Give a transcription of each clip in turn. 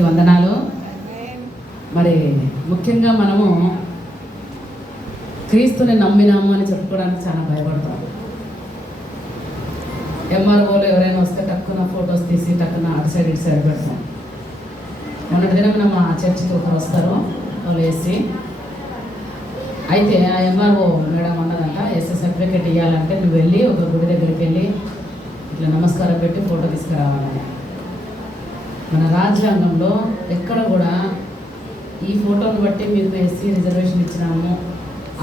వందనాలు. మరి ముఖ్యంగా మనము క్రీస్తుని నమ్మినాము అని చెప్పుకోవడానికి చాలా భయపడతాం. ఎంఆర్ఓలో ఎవరైనా వస్తే టక్కున ఫొటోస్ తీసి టక్కున అటు సైడ్ ఇటు సైడ్ పెడతాం. మొన్నటి దినం మా చర్చికి ఒకరు వస్తారు, వాళ్ళు వేసి అయితే ఆ ఎంఆర్ఓ మేడం అన్నదంట, ఎస్ఎస్ సర్టిఫికేట్ ఇవ్వాలంటే నువ్వు వెళ్ళి ఒక గుడి దగ్గరికి వెళ్ళి ఇట్లా నమస్కారం పెట్టి ఫోటో తీసుకురావాలని. మన రాజ్యాంగంలో ఎక్కడ కూడా ఈ ఫోటోని బట్టి మీకు ఎస్సీ రిజర్వేషన్ ఇచ్చినాము,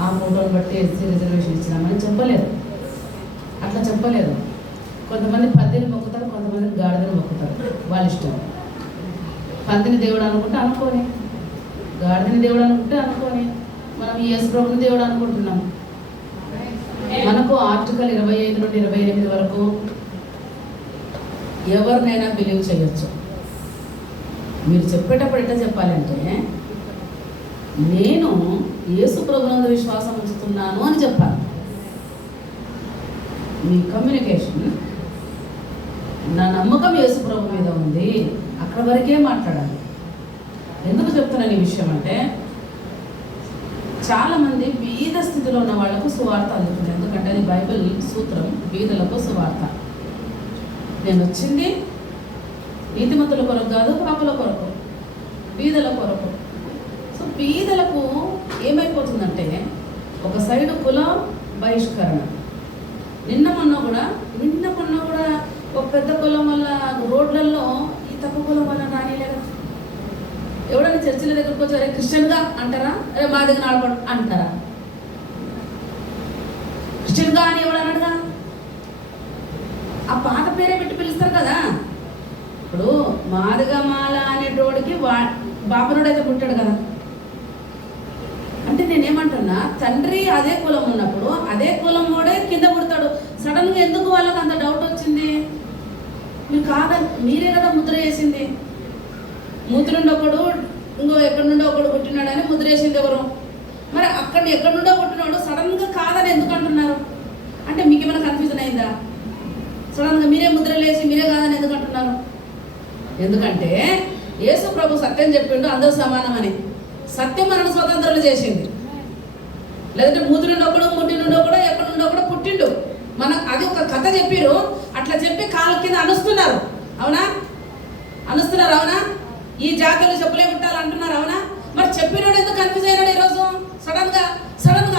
ఆ ఫోటోని బట్టి ఎస్సీ రిజర్వేషన్ ఇచ్చినామని చెప్పలేదు. అట్లా చెప్పలేదు. కొంతమంది పందిని మొక్కుతారు, కొంతమంది గాడిదని మొక్కుతారు, వాళ్ళ ఇష్టం. పందిని దేవుడు అనుకుంటే అనుకోని, గాడిదని దేవుడు అనుకుంటే అనుకోని, మనం యేసు ప్రభుని దేవుడు అనుకుంటున్నాం. మనకు ఆర్టికల్ 25 నుండి 28 వరకు ఎవరినైనా బిలీవ్ చేయొచ్చు. మీరు చెప్పేటప్పుడు ఎట్లా చెప్పాలంటే, నేను యేసు ప్రభునందు విశ్వాసం ఉంచుతున్నాను అని చెప్పాలి. మీ కమ్యూనికేషన్, నా నమ్మకం యేసు ప్రభు మీద ఉంది, అక్కడ వరకే మాట్లాడాలి. ఎందుకు చెప్తున్నాను ఈ విషయం అంటే, చాలామంది బీద స్థితిలో ఉన్న వాళ్లకు సువార్త అందుతుంది. ఎందుకంటే అది బైబిల్ సూత్రం, బీదలకు సువార్త. నేను వచ్చింది నీతిమంతుల కొరకు కాదు, పాపుల కొరకు, బీదల కొరకు. సో బీదలకు ఏమైపోతుందంటే, ఒక సైడు కులం బహిష్కరణ. నిన్న మొన్న కూడా ఒక పెద్ద కులం వల్ల రోడ్లలో ఈ తక్కువ కులం వల్ల రానిలేదా? ఎవడన్నా చర్చిల దగ్గరకు వచ్చి అరే క్రిస్టియన్గా అంటారా, అరే మా దగ్గర ఆడపడు అంటారా? క్రిస్టియన్గా అని ఎవడన్నాడుగా? ఆ పాత పేరే పెట్టి పిలుస్తారు కదా. ఇప్పుడు మాదిగా మాల అనేటోడికి బాపనుడు అయితే పుట్టాడు కదా. అంటే నేనేమంటున్నా, తండ్రి అదే కులం ఉన్నప్పుడు అదే కులం వాడే కింద పుడతాడు. సడన్గా ఎందుకు వాళ్ళకి అంత డౌట్ వచ్చింది? మీరు కాదని మీరే కదా ముద్ర వేసింది. ముద్ర నుండి ఒకడు ఇంకో ఎక్కడి నుండో ఒకడు పుట్టినాడని ముద్ర వేసింది ఎవరు? మరి అక్కడ ఎక్కడి నుండో పుట్టినాడు సడన్గా కాదని ఎందుకు అంటున్నారు? అంటే మీకు ఏమైనా కన్ఫ్యూజన్ అయిందా? సడన్గా మీరే ముద్రలు వేసి మీరే కాదని ఎందుకు అంటున్నారు? ఎందుకంటే యేసు ప్రభు సత్యం చెప్పిండు, అందరూ సమానమని. సత్యం మనను స్వతంత్రులు చేసింది. లేదంటే ముద్ర నుండి ఒకడు, ముట్టి నుండి ఒకడు, ఎక్కడి నుండి ఒకడు పుట్టిండు. అది ఒక కథ చెప్పిరు. అట్లా చెప్పి కాళ్ళ కింద అనుస్తున్నారు. అవునా? అనుస్తున్నారు. అవునా? ఈ జాతీయులు చెప్పులే పుట్టాలి అంటున్నారు. అవునా? మరి చెప్పినోడు ఎందుకు కన్ఫ్యూజ్ అయినాడు ఈరోజు? సడన్గా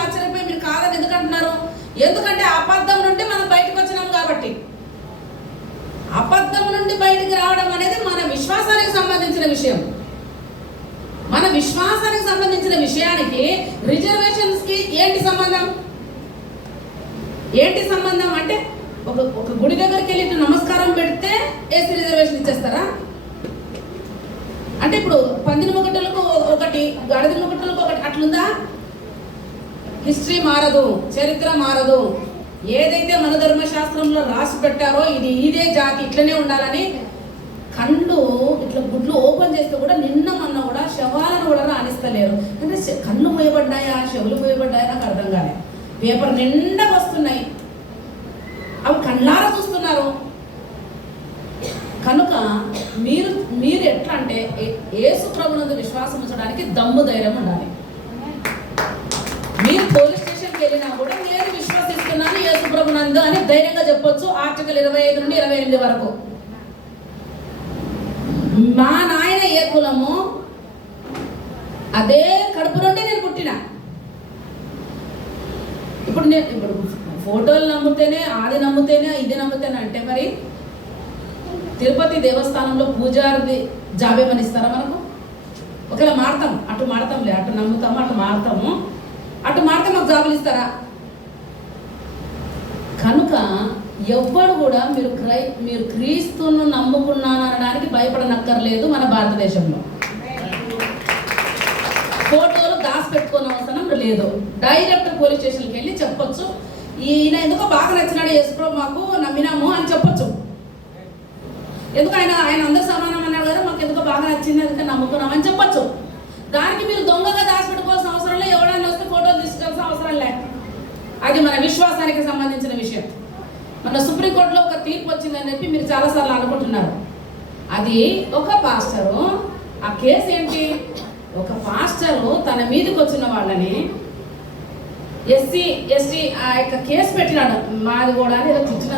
ఆశ్చర్యపోయి మీరు కాదని ఎందుకు అంటున్నారు? ఎందుకంటే అబద్ధం నుండి మనం బయటకు వచ్చినాం కాబట్టి. అబద్ధం నుండి బయటికి రావడం అనేది మన విశ్వాసానికి సంబంధించిన విషయం. మన విశ్వాసానికి సంబంధించిన విషయానికి రిజర్వేషన్స్కి ఏంటి సంబంధం? అంటే ఒక గుడి దగ్గరికి వెళ్ళి నమస్కారం పెడితే ఎస్సీ రిజర్వేషన్ ఇచ్చేస్తారా? అంటే ఇప్పుడు పందిని ముగటలకు ఒకటి, గాడిద ముగటలకు ఒకటి అట్లుందా? హిస్టరీ మారదు, చరిత్ర మారదు. ఏదైతే మన ధర్మశాస్త్రంలో రాసి పెట్టారో ఇదే జాతి ఇట్లనే ఉండాలని, కళ్ళు ఇట్లా గుడ్లు ఓపెన్ చేస్తే కూడా నిన్న మొన్న కూడా శవాలను కూడా రాణిస్తలేరు. అంటే కళ్ళు మూయబడ్డాయా, చెవులు మూయబడ్డాయా నాకు అర్థం కాలే. పేపర్ నిండా వస్తున్నాయి, అవి కళ్ళారా చూస్తున్నారు. కనుక మీరు ఎట్లా అంటే యేసు ప్రభునందు విశ్వాసం ఉంచడానికి దమ్ము ధైర్యం ఉండాలి. మీరు పోలీస్ స్టేషన్కి వెళ్ళినా కూడా నేను విశ్వసిస్తున్నాను యేసు ప్రభునందు అని ధైర్యంగా చెప్పొచ్చు. ఆర్టికల్ 25 నుండి 28 వరకు. మా నాయన ఏ కులము, అదే కడుపు నుండి నేను పుట్టిన. ఇప్పుడు ఫోటోలు నమ్ముతేనే, అది నమ్ముతేనే, ఇది నమ్ముతేనే అంటే మరి తిరుపతి దేవస్థానంలో పూజారి జాబ్ ఏమని ఇస్తారా మనకు? ఒకవేళ మారుతాం, అటు మారుతాంలే, అటు నమ్ముతాము, అటు మారితే మాకు జాబులు ఇస్తారా? కనుక ఎవ్వడు కూడా మీరు క్రీస్తును నమ్ముకున్నాను అనడానికి భయపడనక్కర్లేదు. మన భారతదేశంలో ఫోటోలు దాచిపెట్టుకునే అవసరం లేదు. డైరెక్ట్ పోలీస్ స్టేషన్కి వెళ్ళి చెప్పొచ్చు, ఈయన ఎందుకో బాగా నచ్చినాడు, యేసు ప్రభు మాకు నమ్మినాము అని చెప్పొచ్చు. ఎందుకు ఆయన అందరూ సమానం అన్నాడు కదా, మాకు ఎందుకో బాగా నచ్చింది అందుకే నమ్ముకున్నామని చెప్పొచ్చు. దానికి మీరు దొంగగా దాచిపెట్టుకోవాల్సిన అవసరం లేదు. ఎవడైనా వస్తే ఫోటోలు తీసుకోవాల్సిన అవసరం లేదు. అది మన విశ్వాసానికి సంబంధించిన విషయం. మన సుప్రీంకోర్టులో ఒక తీర్పు వచ్చిందని చెప్పి మీరు చాలాసార్లు అనుకుంటున్నారు. అది ఒక పాస్టరు ఆ కేసు ఏంటి? ఒక పాస్టరు తన మీదకి వచ్చిన వాళ్ళని ఎస్సీ ఎస్టీ ఆ యొక్క కేసు పెట్టినాడు, మాది కూడా ఏదో తెచ్చిన